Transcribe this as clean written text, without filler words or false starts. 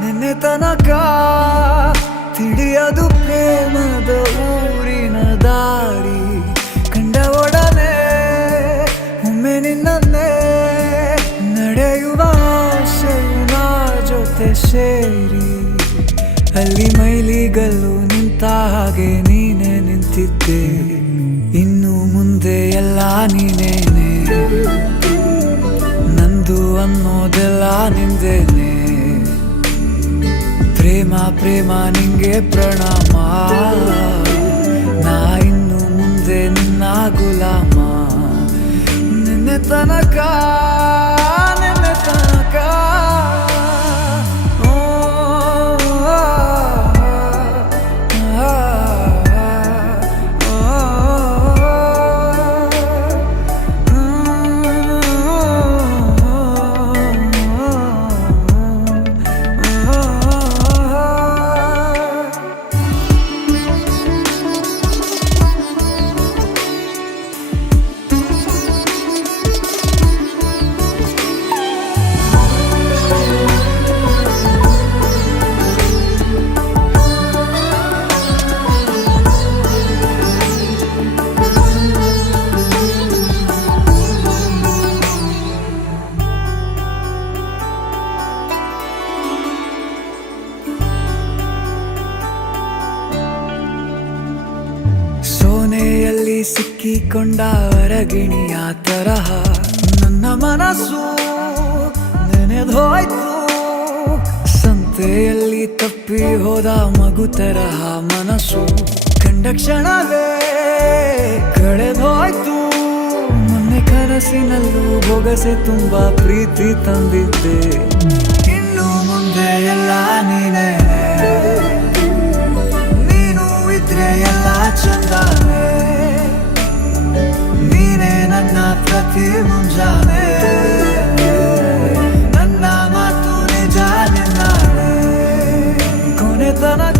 ನಿನ್ನೆ ತನಕ ತಿಳಿಯದು ಪ್ರೇಮದ ಊರಿನ ದಾರಿ ಕಂಡ ಒಡನೆ ಒಮ್ಮೆ ನಿನ್ನೇ ನಡೆಯುವ ಆಸೆಯ ಜೊತೆ ಸೇರಿ ಅಲ್ಲಿ ಮೈಲಿಗಲ್ಲು ನಿಂತ ಹಾಗೆ ನೀನೆ ನಿಂತಿದ್ದೆ. ಇನ್ನು ಮುಂದೆ ಎಲ್ಲ ನೀನೇನೆ, ನಂದು ಅನ್ನೋದೆಲ್ಲ ನಿಂದೇನೆ. ಪ್ರೇಮ ಪ್ರೇಮ ನಿಂಗೆ ಪ್ರಣಾಮ, ನಾ ಇನ್ನು ಮುಂದೆ ನಿನ್ನ ಗುಲಾಮ. ನಿನ್ನೆ ತನಕ ಸೋನೆಯಲ್ಲಿ ಸಿಕ್ಕಿಕೊಂಡ ಅರಗಿಣಿಯ ತರಹ ನನ್ನ ಮನಸ್ಸು ನೆನೆದೋಯ್ತು. ಸಂತೆಯಲ್ಲಿ ತಪ್ಪಿ ಹೋದ ಮಗು ತರಹ ಮನಸ್ಸು ಕಂಡ ಕ್ಷಣವೇ ಕಳೆದೋಯ್ತು. ಮೊನ್ನೆ ಕನಸಿನಲ್ಲೂ ಬೊಗಸೆ ತುಂಬಾ ಪ್ರೀತಿ ತಂದಿದ್ದೆ. ಇನ್ನು ಮುಂದೆ ಎಲ್ಲ ನೀನೇ, ನೀನು ಇದ್ರೆ ಎಲ್ಲ ಚಂದಾನೆ. ನೀನೇ ನನ್ನ ಪ್ರತಿ ಮುಂಜಾನೆ, ನನ್ನ ಮಾತು ನಿಜ ನಿನ್ನಾನೆ. ಕೊನೆ ತನಕ